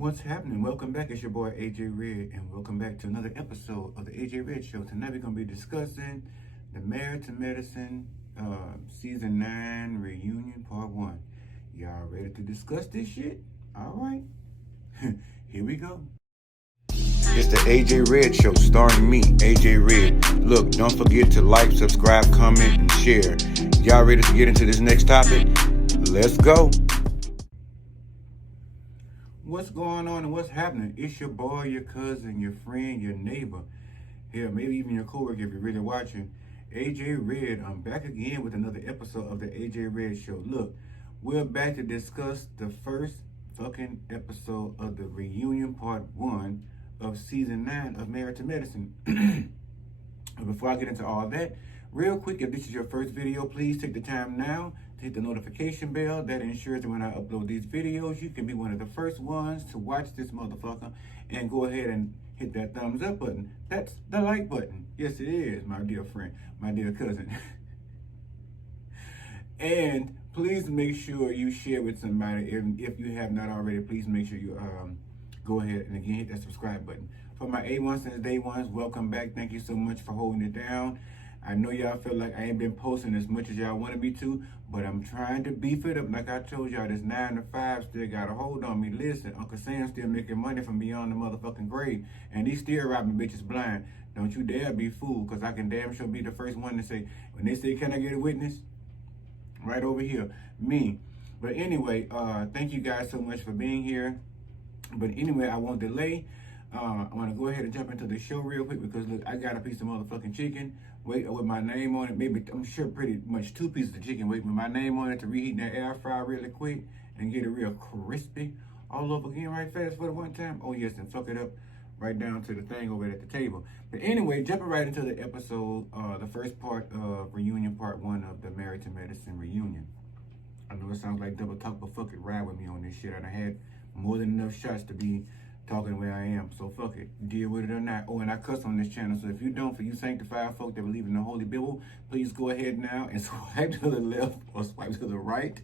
What's happening? Welcome back. It's your boy AJ Red, and welcome back to another episode of the AJ Red Show. Tonight we're going to be discussing the Married to Medicine Season 9 Reunion Part 1. Y'all ready to discuss this shit? All right. Here we go. It's the AJ Red Show, starring me, AJ Red. Look, don't forget to like, subscribe, comment, and share. Y'all ready to get into this next topic? Let's go. What's going on and what's happening? It's your boy, your cousin, your friend, your neighbor. Hell, maybe even your coworker if you're really watching. AJ Red, I'm back again with another episode of the AJ Red Show. Look, we're back to discuss the first fucking episode of the reunion part 1 of season 9 of Married to Medicine. Before I get into all that, real quick, if this is your first video, please take the time now to hit the notification bell. That ensures that when I upload these videos, you can be one of the first ones to watch this motherfucker, and go ahead and hit that thumbs up button. That's the like button. Yes, it is, my dear friend, my dear cousin. And please make sure you share with somebody. If you have not already, please make sure you go ahead and again hit that subscribe button. For my A1 since day ones, welcome back. Thank you so much for holding it down. I know y'all feel like I ain't been posting as much as y'all wanted me to, but I'm trying to beef it up. Like I told y'all, this 9 to 5 still got a hold on me. Listen, Uncle Sam's still making money from beyond the motherfucking grave, and he still robbing bitches blind. Don't you dare be fooled, because I can damn sure be the first one to say, when they say, can I get a witness? Right over here, me. But anyway, thank you guys so much for being here. But anyway, I won't delay. I want to go ahead and jump into the show real quick because look, I got a piece of motherfucking chicken with my name on it. Maybe, I'm sure pretty much 2 pieces of chicken with my name on it to reheat in that air fryer really quick and get it real crispy all over again right fast for the one time. Oh yes, and fuck it up right down to the thing over at the table. But anyway, jumping right into the episode, the first part of reunion part 1 of the Married to Medicine reunion. I know it sounds like double talk, but fuck it, ride with me on this shit. I done had more than enough shots to be talking the way I am, so fuck it, deal with it or not. Oh, and I cuss on this channel, so if you don't, for you sanctified folk that believe in the Holy Bible, please go ahead now and swipe to the left or swipe to the right.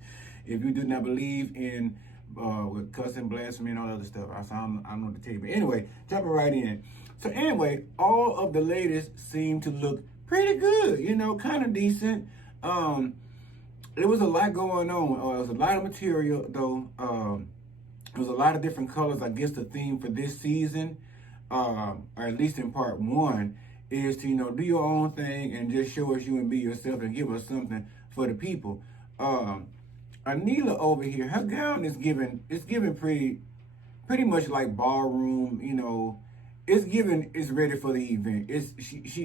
If you do not believe in with cussing, blasphemy, and all other stuff, I don't know what to tell you. But anyway, jumping right in. So anyway, all of the ladies seem to look pretty good, you know, kind of decent. There was a lot going on. There was a lot of material, though. There was a lot of different colors. I guess the theme for this season, or at least in part 1, is to, you know, do your own thing and just show us you and be yourself and give us something for the people. Anila over here, her gown is giving pretty much like ballroom, you know. It's ready for the event.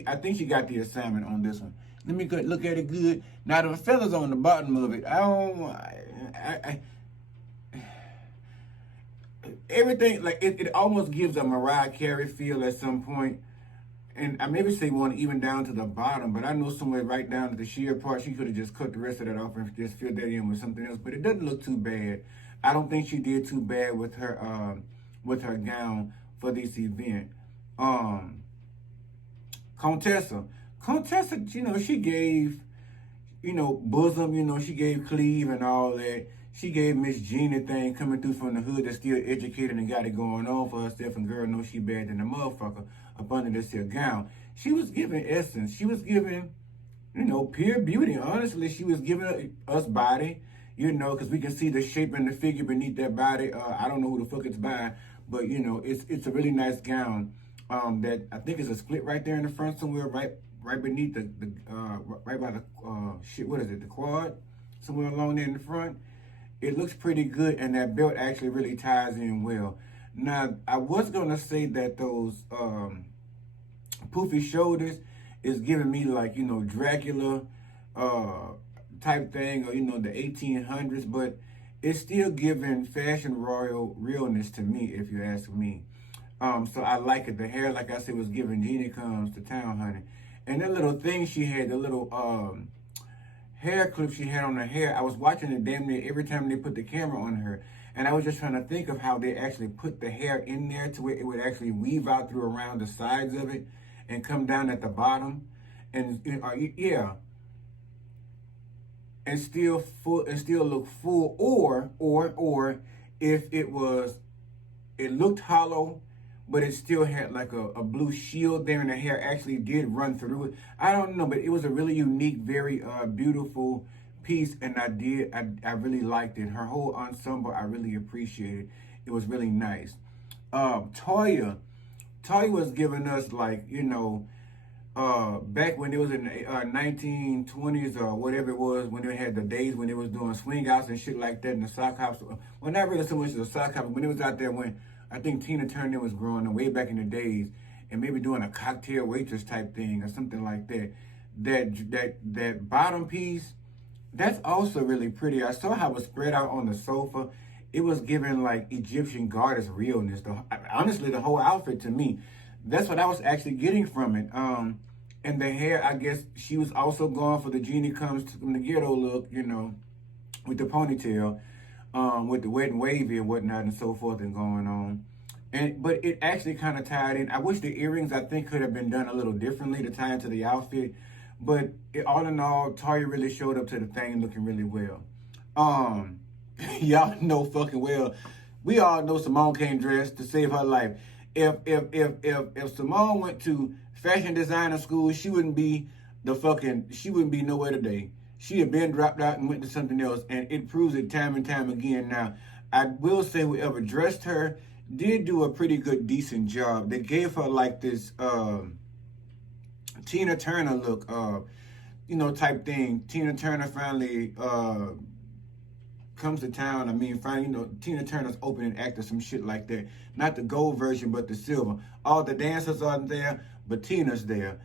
I think she got the assignment on this one. Let me go look at it good. Now the feathers on the bottom of it, everything, like it almost gives a Mariah Carey feel at some point. And I maybe say one even down to the bottom, but I know somewhere right down to the sheer part, she could have just cut the rest of that off and just filled that in with something else. But it doesn't look too bad. I don't think she did too bad with her gown for this event. Contessa, you know, she gave, you know, bosom, you know, she gave cleave and all that. She gave Miss Gina thing coming through from the hood that's still educated and got it going on for herself, and girl knows she bad than a motherfucker up under this here gown. She was giving essence. She was giving, you know, pure beauty. Honestly, she was giving us body, you know, because we can see the shape and the figure beneath that body. I don't know who the fuck it's by, but, you know, it's a really nice gown that I think is a split right there in the front somewhere, right beneath right by the, what is it, the quad? Somewhere along there in the front. It looks pretty good, and that belt actually really ties in well. Now, I was going to say that those poofy shoulders is giving me like, you know, Dracula type thing, or, you know, the 1800s, but it's still giving fashion royal realness to me, if you ask me. So I like it. The hair, like I said, was giving Jeannie Comes to Town, honey. And that little thing she had, the little hair clip she had on her hair, I was watching it damn near every time they put the camera on her. And I was just trying to think of how they actually put the hair in there to where it would actually weave out through around the sides of it and come down at the bottom. And yeah. And still look full, or if it was it looked hollow, but it still had like a blue shield there, and the hair actually did run through it. I don't know, but it was a really unique, very beautiful piece, and I really liked it. Her whole ensemble, I really appreciated. It was really nice. Toya was giving us, like, back when it was in the 1920s or whatever it was, when they had the days when they was doing swing outs and shit like that, and the sock hops. Well, not really so much as the sock hops, but when it was out there when I think Tina Turner was growing up way back in the days, and maybe doing a cocktail waitress type thing or something like that. That bottom piece, that's also really pretty. I saw how it was spread out on the sofa. It was giving like Egyptian goddess realness. Honestly, the whole outfit to me, that's what I was actually getting from it. And the hair, I guess she was also going for the Genie Comes from the Ghetto look, with the ponytail, with the wet and wavy and whatnot and so forth and going on. But it actually kind of tied in. I wish the earrings, I think, could have been done a little differently to tie into the outfit. But all in all, Toya really showed up to the thing looking really well. Y'all know fucking well. We all know Simone can't dress to save her life. If Simone went to fashion designer school, she wouldn't be nowhere today. She had been dropped out and went to something else, and it proves it time and time again. Now, I will say whoever dressed her did do a pretty good, decent job. They gave her like this Tina Turner look, type thing. Tina Turner finally comes to town. I mean, finally, Tina Turner's opening act or some shit like that. Not the gold version, but the silver. All the dancers aren't there, but Tina's there.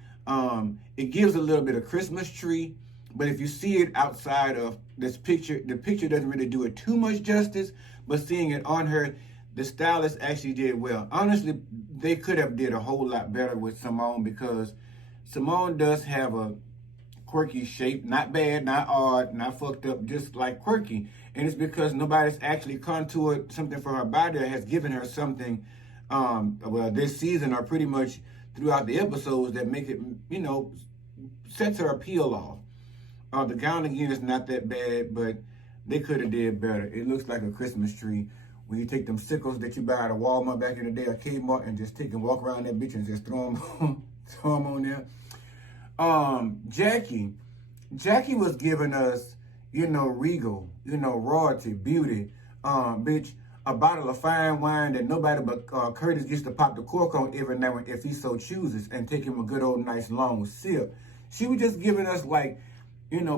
It gives a little bit of Christmas tree, but if you see it outside of this picture, the picture doesn't really do it too much justice, but seeing it on her, the stylist actually did well. Honestly, they could have did a whole lot better with Simone, because Simone does have a quirky shape, not bad, not odd, not fucked up, just like quirky. And it's because nobody's actually contoured something for her body that has given her something, this season or pretty much throughout the episodes that make it, sets her appeal off. The gown again is not that bad, but they could have did better. It looks like a Christmas tree. When you take them sickles that you buy at a Walmart back in the day, or Kmart, and just take and walk around that bitch and just throw them on there. Jackie was giving us, regal, royalty, beauty, bitch, a bottle of fine wine that nobody but Curtis gets to pop the cork on every now and then if he so chooses, and take him a good old nice long sip. She was just giving us like,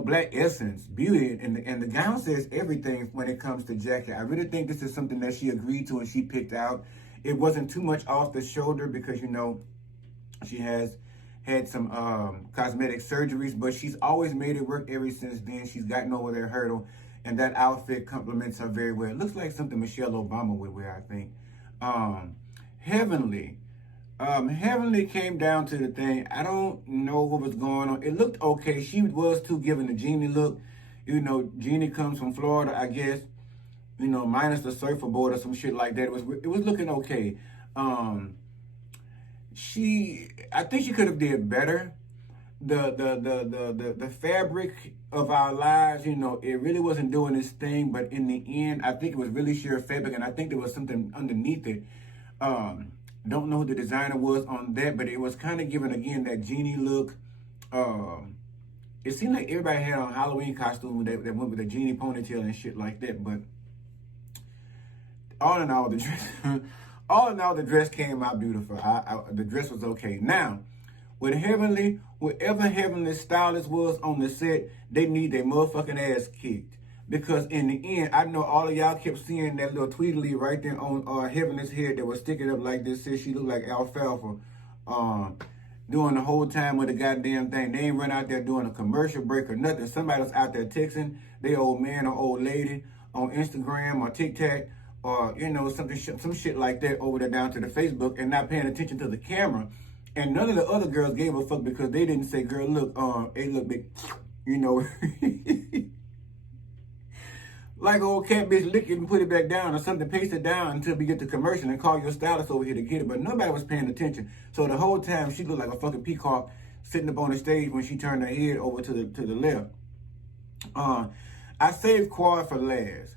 black essence, beauty, and the gown says everything when it comes to Jackie. I really think this is something that she agreed to and she picked out. It wasn't too much off the shoulder because, she has had some cosmetic surgeries, but she's always made it work ever since then. She's gotten over that hurdle, and that outfit complements her very well. It looks like something Michelle Obama would wear, I think. Heavenly came down to the thing. I don't know what was going on. It looked okay. She was too giving the Genie look. Genie comes from Florida, I guess. Minus the surfer board or some shit like that. It was looking okay. I think she could have did better. The fabric of our lives, it really wasn't doing its thing. But in the end, I think it was really sheer fabric, and I think there was something underneath it. Don't know who the designer was on that, but it was kind of giving, again, that Genie look. It seemed like everybody had on Halloween costume that went with a Genie ponytail and shit like that. But all in all, the dress came out beautiful. The dress was okay. Now, with whoever Heavenly stylist was on the set, they need their motherfucking ass kicked. Because in the end, I know all of y'all kept seeing that little tweedly right there on Heavenly's head that was sticking up like this. Said she looked like alfalfa doing the whole time with the goddamn thing. They ain't run out there doing a commercial break or nothing. Somebody was out there texting their old man or old lady on Instagram or TikTok or, some shit like that over there down to the Facebook and not paying attention to the camera. And none of the other girls gave a fuck because they didn't say, girl, look, hey, look, big, like old cat bitch, lick it and put it back down or something, paste it down until we get the commercial and call your stylist over here to get it. But nobody was paying attention. So the whole time she looked like a fucking peacock sitting up on the stage when she turned her head over to the left. I saved Quad for last.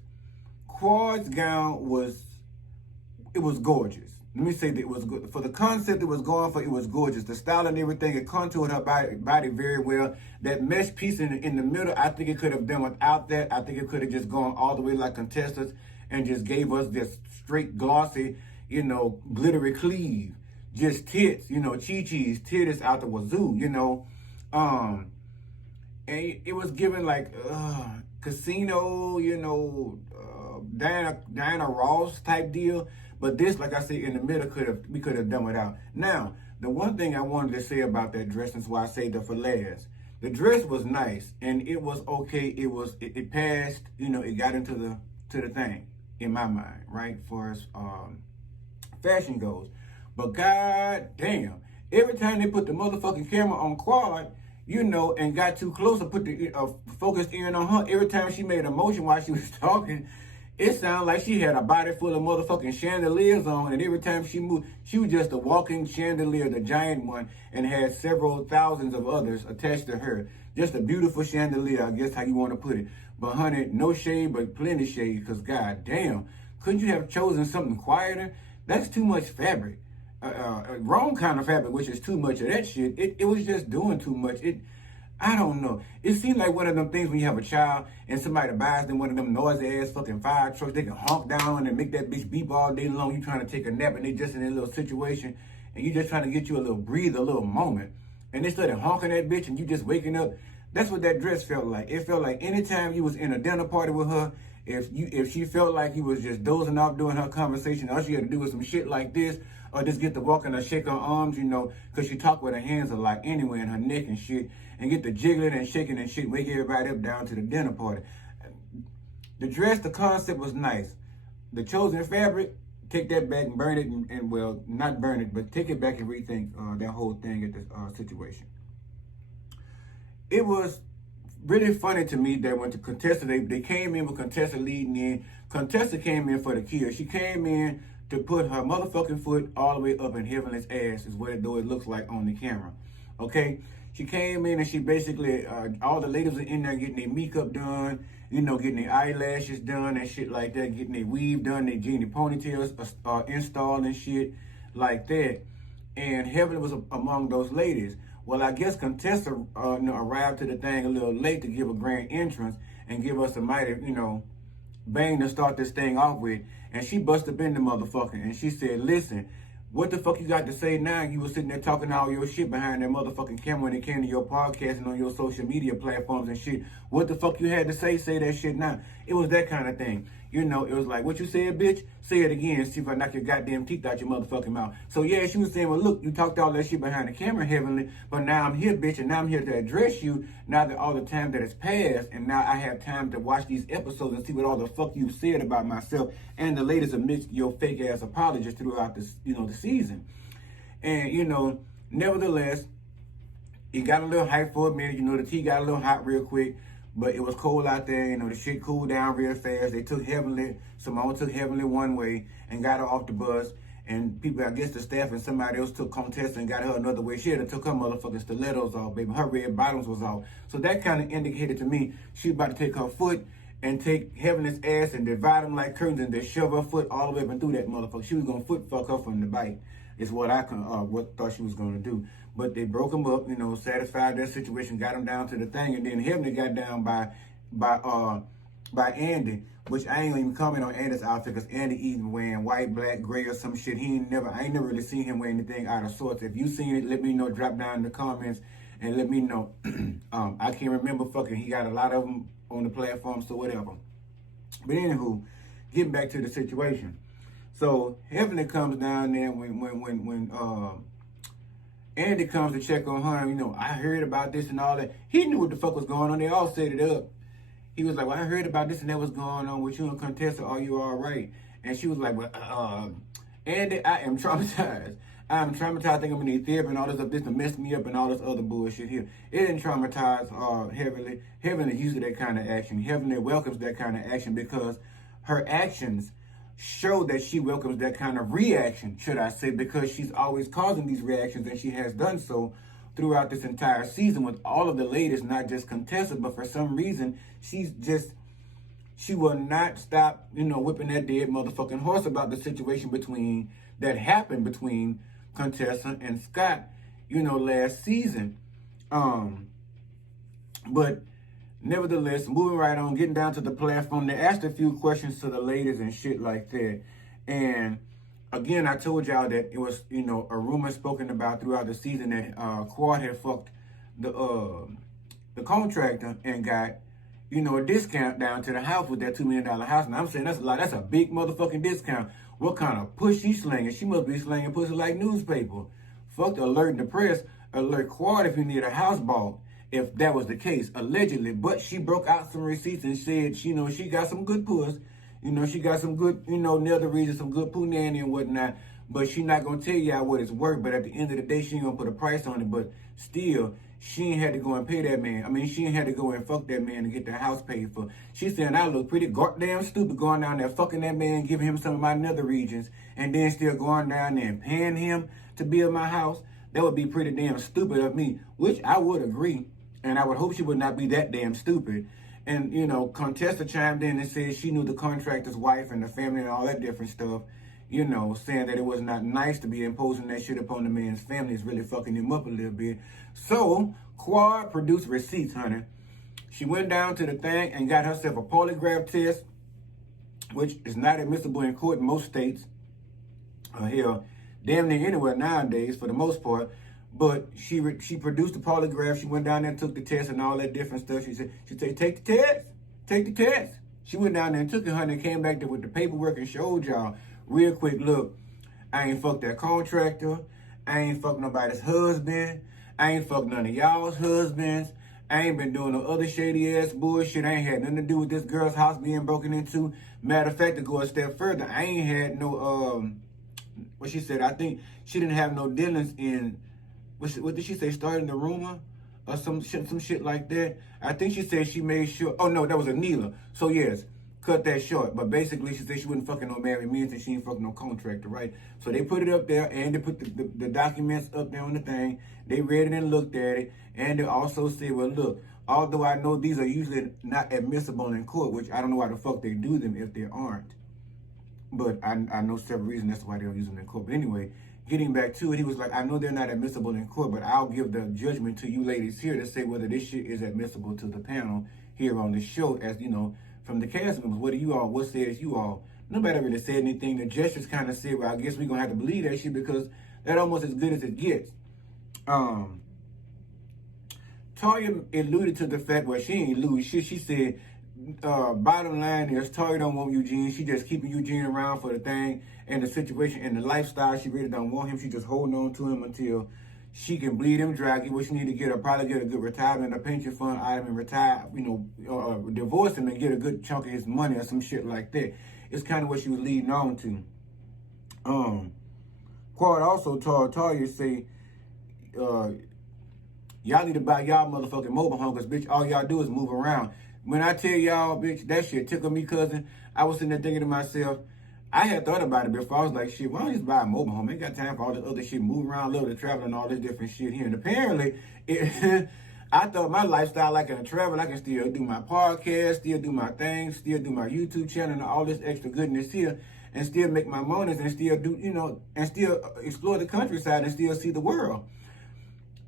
Quad's gown was it was gorgeous. Let me say that it was good. For the concept it was going for, it was gorgeous. The style and everything, it contoured her body very well. That mesh piece in the middle, I think it could have done without that. I think it could have just gone all the way like contestants and just gave us this straight glossy, you know, glittery cleave. Just tits, you know, Chi-Chi's titties out the wazoo, you know. And it was given like casino, you know, Diana Ross type deal. But this, like I said, in the middle, we could have done without. Now, the one thing I wanted to say about that dress, and so I saved it for last. The dress was nice and it was okay. It passed, you know, it got into the thing in my mind, right? For as fashion goes. But god damn, every time they put the motherfucking camera on Quad, you know, and got too close or put the focused in on her, every time she made a motion while she was talking, it sounded like she had a body full of motherfucking chandeliers on, and every time she moved, she was just a walking chandelier, the giant one, and had several thousands of others attached to her. Just a beautiful chandelier, I guess how you want to put it. But honey, no shade, but plenty shade, because god damn, couldn't you have chosen something quieter? That's too much fabric. Wrong kind of fabric, which is too much of that shit. It was just doing too much. I don't know. It seemed like one of them things when you have a child and somebody buys them one of them noisy ass fucking fire trucks they can honk down and make that bitch beep all day long. You trying to take a nap and they just in a little situation and you just trying to get you a little breather, a little moment. And they started honking that bitch and you just waking up. That's what that dress felt like. It felt like anytime you was in a dinner party with her, if she felt like you was just dozing off during her conversation, all she had to do was some shit like this, or just get to walking or shake her arms, you know, because she talked with her hands a lot anyway, and her neck and shit, and get to jiggling and shaking and shit, wake everybody up down to the dinner party. The dress, the concept was nice. The chosen fabric, take that back and burn it, and well, not burn it, but take it back and rethink that whole thing at this situation. It was really funny to me that when the contestant, they came in with contestant leading in. Contestant came in for the kill. She came in to put her motherfucking foot all the way up in Heavenly's ass, is what it looks like on the camera. Okay? She came in and she basically, all the ladies were in there getting their makeup done, you know, getting their eyelashes done and shit like that, getting their weave done, their genie ponytails installed and shit like that. And Heavenly was among those ladies. Well, I guess Contessa arrived to the thing a little late to give a grand entrance and give us a mighty, you know, bang to start this thing off with. And she busted up in the motherfucker and she said, listen, what the fuck you got to say now? You was sitting there talking all your shit behind that motherfucking camera when it came to your podcast and on your social media platforms and shit. What the fuck you had to say that shit now. It was that kind of thing. You know, it was like, what you said, bitch? Say it again. See if I knock your goddamn teeth out your motherfucking mouth. So yeah, she was saying, well, look, you talked all that shit behind the camera, Heavenly, but now I'm here, bitch, and now I'm here to address you now that all the time that has passed, and now I have time to watch these episodes and see what all the fuck you said about myself and the ladies amidst your fake ass apologies throughout this, you know, the season. And, you know, nevertheless, it got a little hype for a minute. You know, the tea got a little hot real quick. But it was cold out there, you know, the shit cooled down real fast. They took Heavenly, Simone took Heavenly one way and got her off the bus. And people, I guess the staff and somebody else took Contessa and got her another way. She had to took her motherfucking stilettos off, baby. Her red bottoms was off. So that kind of indicated to me she about to take her foot and take Heavenly's ass and divide them like curtains and then shove her foot all the way up and through that motherfucker. She was going to foot fuck her from the bite. Is what I thought she was going to do. But they broke them up, you know, satisfied their situation, got them down to the thing, and then Heavenly got down by Andy, which I ain't even comment on Andy's outfit because Andy even wearing white, black, gray or some shit. I ain't never really seen him wear anything out of sorts. If you seen it, let me know. Drop down in the comments and let me know. I can't remember fucking. He got a lot of them on the platform, so whatever. But anywho, getting back to the situation. So Heavenly comes down there when Andy comes to check on her. You know, I heard about this and all that. He knew what the fuck was going on. They all set it up. He was like, well, I heard about this and that was going on with you and Contessa. Are you all right? And she was like, well, Andy, I am traumatized. I'm traumatized. I think I'm gonna need therapy and all this stuff. This to mess me up and all this other bullshit here. It didn't traumatize Heavenly. Heavenly used that kind of action. Heavenly welcomes that kind of action because her actions show that she welcomes that kind of reaction, should I say, because she's always causing these reactions and she has done so throughout this entire season with all of the ladies, not just Contessa, but for some reason, she she will not stop, whipping that dead motherfucking horse about the situation that happened between Contessa and Scott, last season. But nevertheless, moving right on, getting down to the platform, they asked a few questions to the ladies and shit like that. And again, I told y'all that it was, a rumor spoken about throughout the season that Quad had fucked the contractor and got, a discount down to the house with that $2 million house. And I'm saying that's a lot. That's a big motherfucking discount. What kind of push she slinging? She must be slinging pussy like newspaper. Fuck the alert in the press. Alert Quad if you need a house bought. If that was the case, allegedly. But she broke out some receipts and said, she got some good puss. She got some good, nether region, some good punani and whatnot. But she not going to tell y'all what it's worth. But at the end of the day, she ain't going to put a price on it. But still, she ain't had to go and pay that man. I mean, she ain't had to go and fuck that man to get the house paid for. She saying I look pretty goddamn stupid going down there fucking that man, giving him some of my nether regions, and then still going down there and paying him to build my house. That would be pretty damn stupid of me, which I would agree. And I would hope she would not be that damn stupid. And, Contessa chimed in and said she knew the contractor's wife and the family and all that different stuff, saying that it was not nice to be imposing that shit upon the man's family. It's really fucking him up a little bit. So, Quad produced receipts, honey. She went down to the thing and got herself a polygraph test, which is not admissible in court in most states. Hell, damn near anywhere nowadays for the most part. But she produced the polygraph. She went down there and took the test and all that different stuff. She said, take the test. Take the test. She went down there and took it, honey, and came back there with the paperwork and showed y'all real quick, look, I ain't fucked that contractor. I ain't fucked nobody's husband. I ain't fucked none of y'all's husbands. I ain't been doing no other shady ass bullshit. I ain't had nothing to do with this girl's house being broken into. Matter of fact, to go a step further, I ain't had no, what she said, I think she didn't have no dealings in, what did she say, starting the rumor or some shit like that? I think she said she made sure, oh no, that was Anila. So yes, cut that short. But basically she said she wasn't fucking no married men and she ain't fucking no contractor, right? So they put it up there and they put the documents up there on the thing. They read it and looked at it. And they also said, well, look, although I know these are usually not admissible in court, which I don't know why the fuck they do them if they aren't. But I know several reasons that's why they don't use them in court. But anyway, getting back to it, he was like, I know they're not admissible in court, but I'll give the judgment to you ladies here to say whether this shit is admissible to the panel here on the show, as from the cast members. What says you all? Nobody really said anything. The judges kind of said, well, I guess we're going to have to believe that shit because that's almost as good as it gets. Toya alluded to the fact, well, she ain't lose shit. She said, bottom line is Toya don't want Eugene. She just keeping Eugene around for the thing and the situation and the lifestyle. She really don't want him. She just holding on to him until she can bleed him dry. Get what she need to probably get a good retirement, a pension fund item and retire, divorce him and get a good chunk of his money or some shit like that. It's kind of what she was leading on to. Quad also told Toya, say, y'all need to buy y'all motherfucking mobile home because, bitch, all y'all do is move around. When I tell y'all, bitch, that shit tickled me, cousin. I was sitting there thinking to myself, I had thought about it before. I was like, shit, why don't you just buy a mobile home? Ain't got time for all this other shit, move around, love to travel and all this different shit here. And apparently, I thought my lifestyle, like in a travel, I can still do my podcast, still do my thing, still do my YouTube channel and all this extra goodness here, and still make my monies and still do, and still explore the countryside and still see the world.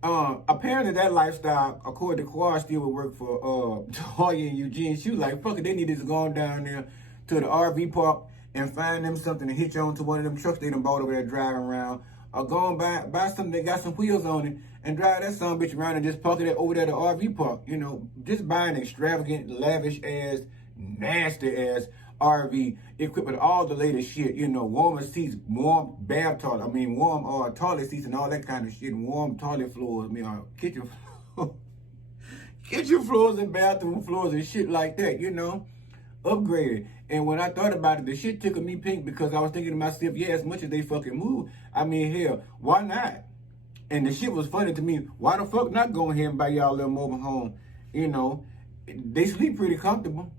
Apparently that lifestyle, according to Quad, still would work for Toya and Eugene. She was like, fuck it, they need to go down there to the RV park and find them something to hitch on to one of them trucks they done bought over there driving around. Or go and buy something that got some wheels on it and drive that son bitch around and just park it over there at the RV park. Just buying extravagant, lavish ass, nasty ass RV equipped with all the latest shit, warmer seats, warm bath toilet, warm toilet seats and all that kind of shit, warm toilet floors, kitchen kitchen floors and bathroom floors and shit like that, upgraded. And when I thought about it, the shit tickled me pink because I was thinking to myself, yeah, as much as they fucking move, hell, why not? And the shit was funny to me. Why the fuck not go ahead and buy y'all a little mobile home? They sleep pretty comfortable.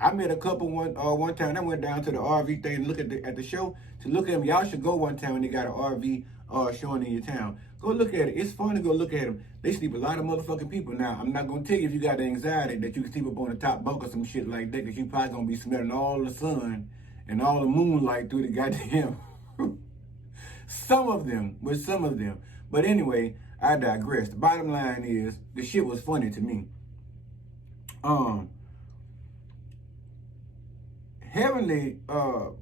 I met a couple one time. I went down to the RV thing and look at the show to look at them. Y'all should go one time when they got an RV showing in your town. Go look at it. It's fun to go look at them. They sleep a lot of motherfucking people. Now, I'm not going to tell you if you got the anxiety that you can sleep up on the top bunk or some shit like that, because you probably going to be smelling all the sun and all the moonlight through the goddamn... Some of them. But anyway, I digress. The bottom line is, the shit was funny to me. Heavenly, I'm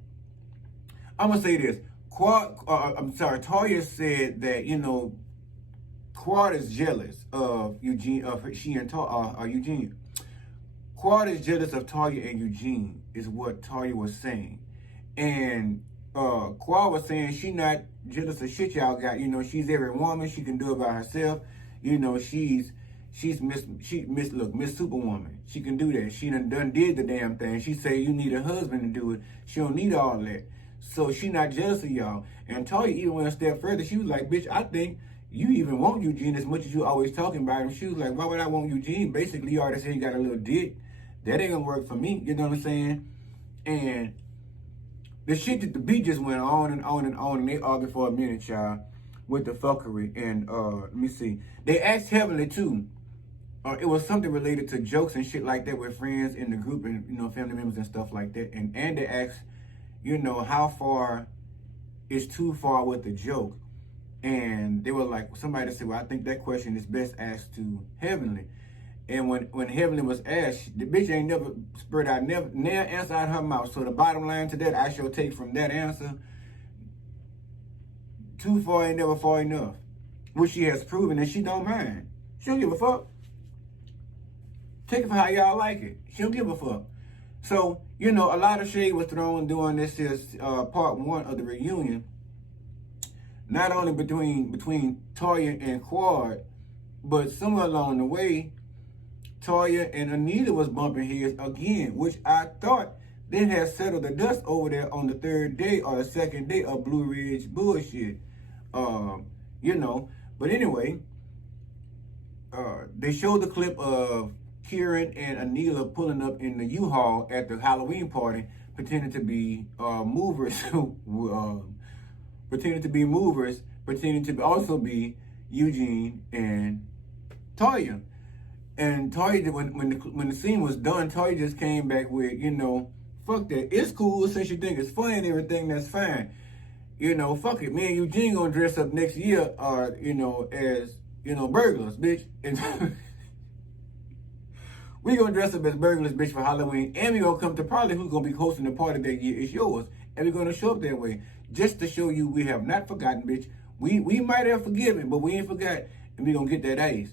gonna say this. Toya said that, you know, Quad is jealous of Eugene, Eugene. Quad is jealous of Toya and Eugene, is what Toya was saying. And Quad was saying she not jealous of shit y'all got. You know, she's every woman. She can do it by herself. You know, she's Miss Superwoman. She can do that. She done did the damn thing. She say you need a husband to do it. She don't need all that. So she not jealous of y'all. And Toya even went a step further. She was like, bitch, I think you even want Eugene as much as you always talking about him. She was like, why would I want Eugene? Basically, you already said you got a little dick. That ain't gonna work for me. You know what I'm saying? And the shit that the beat just went on and on and on, and they argued for a minute, y'all, with the fuckery. And let me see. They asked Heavenly too. It was something related to jokes and shit like that with friends in the group and, you know, family members and stuff like that. And they asked, you know, how far is too far with the joke? And they were like, somebody said, well, I think that question is best asked to Heavenly. And when Heavenly was asked, the bitch ain't never spurred out, never answer out her mouth. So the bottom line to that, I shall take from that answer, too far ain't never far enough. Which she has proven that she don't mind. She don't give a fuck. Take it for how y'all like it. She don't give a fuck. So, you know, a lot of shade was thrown during this part one of the reunion. Not only between Toya and Quad, but somewhere along the way, Toya and Anita was bumping heads again, which I thought they had settled the dust over there on the third day or the second day of Blue Ridge bullshit. You know, but anyway, they showed the clip of Kieran and Anila pulling up in the U-Haul at the Halloween party, pretending to be movers, pretending to also be Eugene and Toya. And Toya, when the scene was done, Toya just came back with, you know, fuck that. It's cool since you think it's funny and everything, that's fine. You know, fuck it. Me and Eugene gonna dress up next year, you know, as, you know, burglars, bitch. And we gonna dress up as burglars, bitch, for Halloween. And we gonna come to probably who's gonna be hosting the party that year is yours. And we're gonna show up that way. Just to show you we have not forgotten, bitch. We might have forgiven, but we ain't forgot. And we gonna get that ace.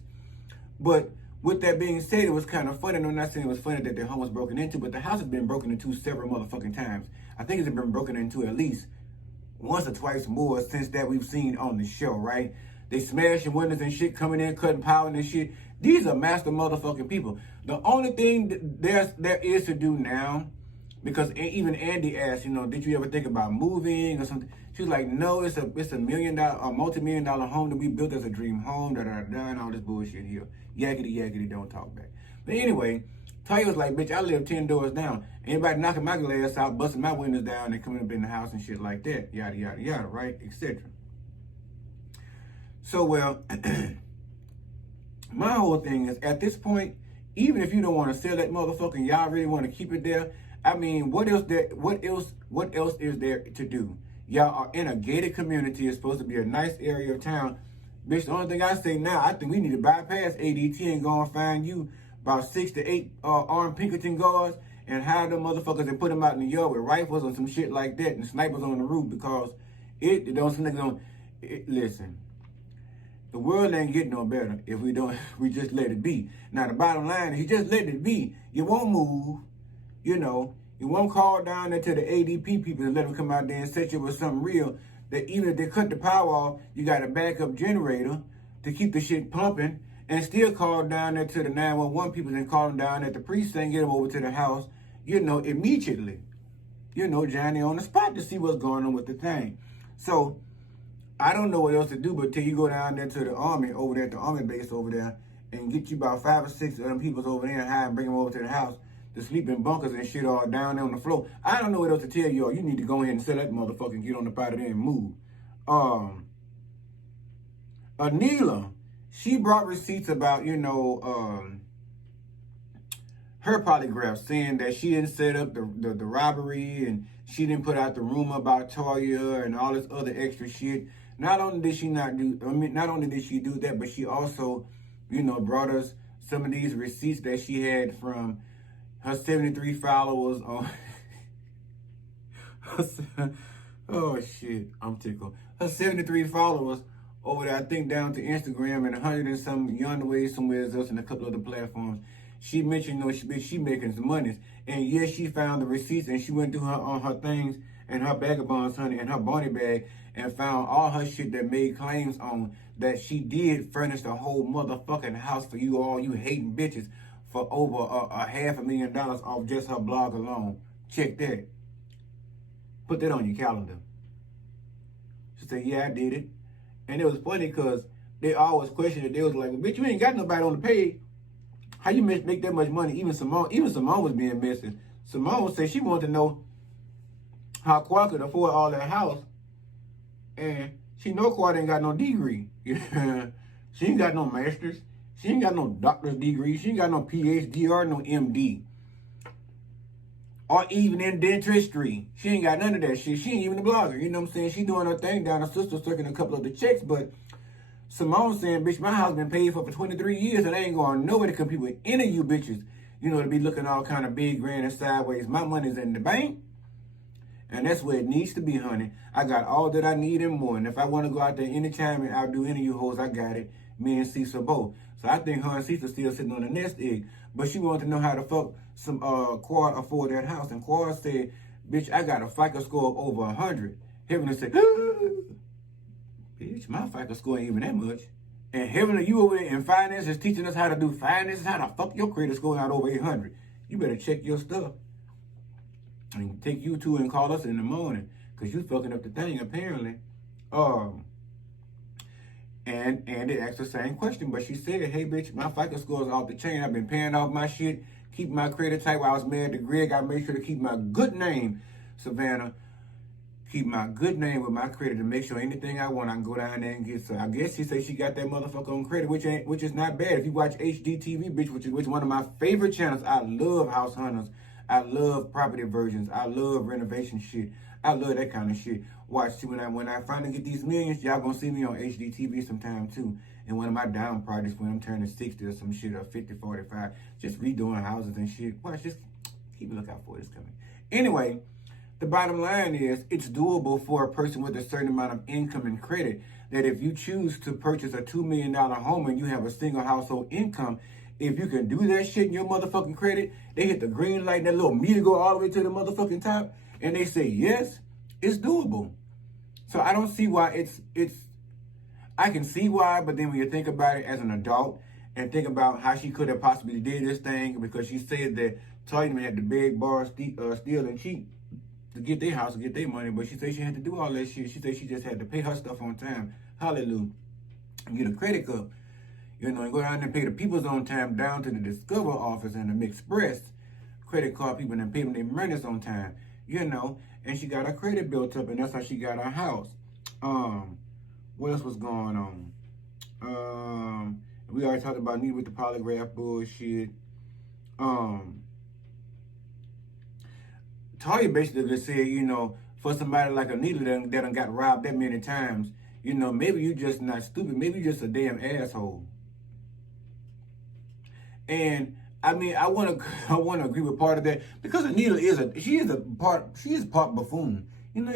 But with that being said, it was kind of funny. I'm not saying it was funny that their home was broken into, but the house has been broken into several motherfucking times. I think it's been broken into at least once or twice more since that we've seen on the show, right? They smashing windows and shit, coming in, cutting power and shit. These are master motherfucking people. The only thing there is to do now, because even Andy asked, you know, did you ever think about moving or something? She was like, no, it's a multi-million-dollar home that we built as a dream home, and all this bullshit here. Yakety, don't talk back. But anyway, Toya was like, bitch, I live 10 doors down. Anybody knocking my glass out, busting my windows down, and coming up in the house and shit like that. Yada, yada, yada, right? Etc. So, well, my whole thing is, at this point, even if you don't want to sell that motherfucker and y'all really want to keep it there, I mean, what else is there to do? Y'all are in a gated community. It's supposed to be a nice area of town. Bitch, the only thing I say now, I think we need to bypass ADT and go and find you about 6 to 8 armed Pinkerton guards and hire them motherfuckers and put them out in the yard with rifles and some shit like that and snipers on the roof, because it don't seem like listen. The world ain't getting no better if we just let it be. Now, the bottom line is, you just let it be. You won't move, you know. You won't call down there to the ADP people and let them come out there and set you with something real. That even if they cut the power off, you got a backup generator to keep the shit pumping, and still call down there to the 911 people and call them down at the precinct and get them over to the house, you know, immediately. You know, Johnny on the spot to see what's going on with the thing. So, I don't know what else to do but till you go down there to the army, over there at the army base over there, and get you about 5 or 6 of them people over there and hide and bring them over to the house to sleep in bunkers and shit all down there on the floor. I don't know what else to tell you all. You need to go ahead and sell that motherfucker and get on the out of there and move. Anila, she brought receipts about, her polygraph, saying that she didn't set up the robbery, and she didn't put out the rumor about Toya and all this other extra shit. Not only did she do that, but she also, brought us some of these receipts that she had from her 73 followers on. Oh shit, I'm tickled. Her 73 followers over there, I think down to Instagram, and 100 and some Yonder Ways somewhere else, and a couple other platforms. She mentioned, she making some monies, and yes, she found the receipts, and she went through her things and her vagabonds, honey, and her Barney bag, and found all her shit that made claims on that she did furnish the whole motherfucking house for you all, you hating bitches, for over a $500,000 off just her blog alone. Check that. Put that on your calendar. She said, yeah, I did it. And it was funny because they always questioned it. They was like, well, bitch, you ain't got nobody on the page. How you make that much money? Even Simone was being messy. Simone said she wanted to know how Quad could afford all that house. And she know Quad ain't got no degree. She ain't got no master's. She ain't got no doctor's degree. She ain't got no PhD or no MD. Or even in dentistry. She ain't got none of that shit. She ain't even a blogger. You know what I'm saying? She doing her thing down. Her sister circling a couple of the checks, but Simone saying, bitch, my house been paid for 23 years and I ain't going nowhere to compete with any of you bitches, to be looking all kind of big, grand, and sideways. My money's in the bank, and that's where it needs to be, honey. I got all that I need and more, and if I want to go out there anytime and outdo any of you hoes, I got it. Me and Cecil both. So I think her and Cecil still sitting on the nest egg, but she wanted to know how the fuck some Quad afford that house, and Quad said, bitch, I got a FICO score of over 100. Heavenly said, bitch, my FICO score ain't even that much. And Heavenly, you over there in finances teaching us how to do finances, how the fuck your credit score out over 800. You better check your stuff. And take you two and call us in the morning, because you fucking up the thing, apparently. And they asked the same question, but she said, hey, bitch, my FICO score is off the chain. I've been paying off my shit, keep my credit tight. While I was married to Greg, I made sure to keep my good name, Savannah. Keep my good name with my credit to make sure anything I want, I can go down there and get. So I guess she said she got that motherfucker on credit, which is not bad. If you watch HGTV, bitch, which is one of my favorite channels. I love House Hunters. I love property versions. I love renovation shit. I love that kind of shit. Watch, when I finally get these millions, y'all gonna see me on HGTV sometime too. And one of my down projects when I'm turning 60 or some shit, or 50, 45, just redoing houses and shit. Watch, just keep a lookout for it. It's coming. Anyway, the bottom line is it's doable for a person with a certain amount of income and credit, that if you choose to purchase a $2 million home and you have a single household income, if you can do that shit in your motherfucking credit, they hit the green light, that little meter go all the way to the motherfucking top, and they say, yes, it's doable. So I don't see why I can see why, but then when you think about it as an adult and think about how she could have possibly did this thing, because she said that Toyman had to beg, borrow, steal, and cheat to get their house, to get their money, but she said she had to do all that shit. She said she just had to pay her stuff on time. Hallelujah. And get a credit card. And go down and pay the peoples on time, down to the Discover office and the Express credit card people, and pay them their monies on time. And she got her credit built up, and that's how she got her house. What else was going on? We already talked about me with the polygraph bullshit. Talia basically said, for somebody like Anita that done got robbed that many times, maybe you just not stupid. Maybe you just a damn asshole. And I mean, I want to agree with part of that, because Anita is part buffoon.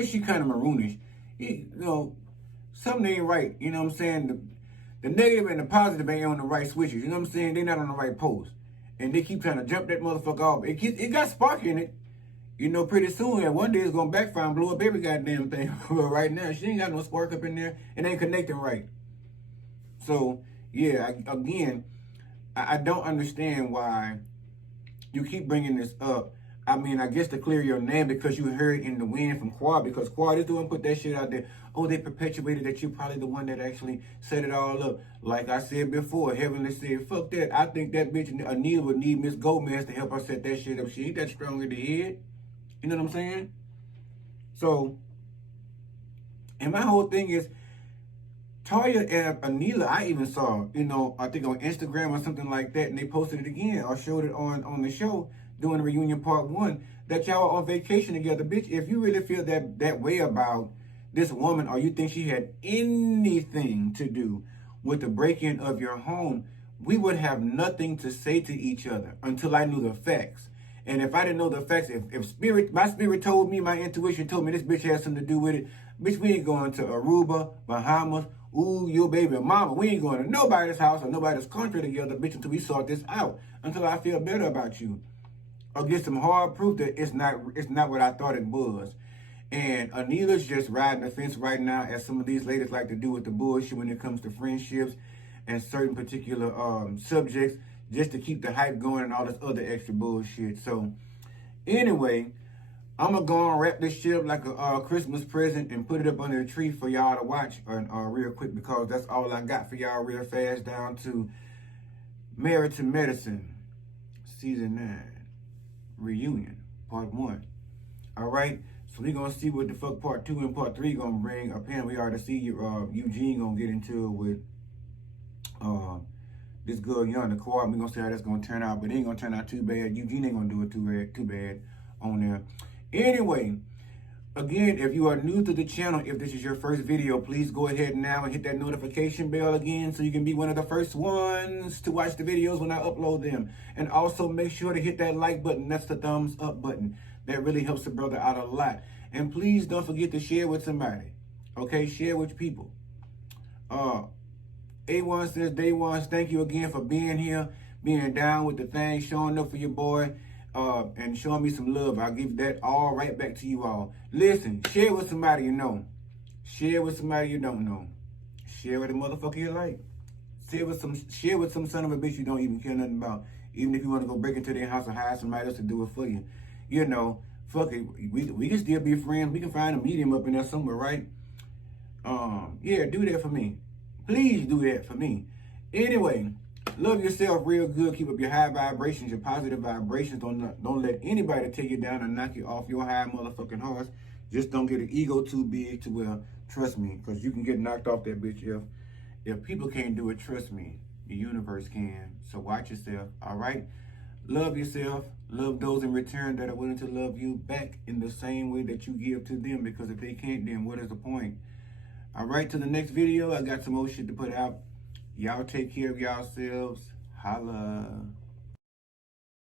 She kind of maroonish. Something ain't right. You know what I'm saying? The negative and the positive ain't on the right switches. You know what I'm saying? They're not on the right post, and they keep trying to jump that motherfucker off. It got spark in it. Pretty soon, and one day it's gonna backfire and blow up every goddamn thing. But right now, she ain't got no spark up in there. It ain't connecting right. So yeah, I don't understand why you keep bringing this up. I mean, I guess to clear your name, because you heard in the wind from Quad, because Quad is the one put that shit out there. Oh, they perpetuated that you're probably the one that actually set it all up. Like I said before, Heavenly said, fuck that. I think that bitch Anita would need Miss Gomez to help her set that shit up. She ain't that strong in the head. You know what I'm saying? So, and my whole thing is, Toya and Anila, I even saw, you know, I think on Instagram or something like that, and they posted it again or showed it on the show doing the reunion part 1, that y'all are on vacation together. Bitch, if you really feel that way about this woman, or you think she had anything to do with the break-in of your home, we would have nothing to say to each other until I knew the facts. And if I didn't know the facts, if my spirit told me, my intuition told me this bitch has something to do with it, bitch, we ain't going to Aruba, Bahamas, ooh, your baby mama. We ain't going to nobody's house or nobody's country together, bitch, until we sort this out. Until I feel better about you. Or get some hard proof that it's not what I thought it was. And Anila's just riding the fence right now, as some of these ladies like to do with the bullshit when it comes to friendships and certain particular subjects, just to keep the hype going and all this other extra bullshit. So, anyway, I'm going to go and wrap this shit up like a Christmas present and put it up under the tree for y'all to watch real quick, because that's all I got for y'all real fast, down to Married to Medicine, Season 9, Reunion, Part 1. All right? So we're going to see what the fuck Part 2 and Part 3 going to bring. Apparently, we already see Eugene going to get into it with this girl Yonder Co-op. We're going to see how that's going to turn out, but it ain't going to turn out too bad. Eugene ain't going to do it too bad on there. Anyway, again, if you are new to the channel, if this is your first video, please go ahead now and hit that notification bell again so you can be one of the first ones to watch the videos when I upload them. And also make sure to hit that like button. That's the thumbs up button. That really helps the brother out a lot. And please don't forget to share with somebody. Okay, share with people. A1 says, Day Ones, thank you again for being here, being down with the thing, showing up for your boy, and showing me some love. I'll give that all right back to you all. Listen, share with somebody you know. Share with somebody you don't know. Share with a motherfucker you like. Share with some son of a bitch you don't even care nothing about. Even if you want to go break into their house or hire somebody else to do it for you. You know, fuck it. We can still be friends. We can find a medium up in there somewhere, right? Yeah, do that for me. Please do that for me. Anyway, love yourself real good. Keep up your high vibrations, your positive vibrations. Don't let anybody take you down and knock you off your high motherfucking horse. Just don't get an ego too big to where, trust me, because you can get knocked off that bitch if people can't do it. Trust me, the universe can. So watch yourself, all right? Love yourself. Love those in return that are willing to love you back in the same way that you give to them, because if they can't, then what is the point? All right, to the next video. I got some more shit to put out. Y'all take care of yourselves. Holla.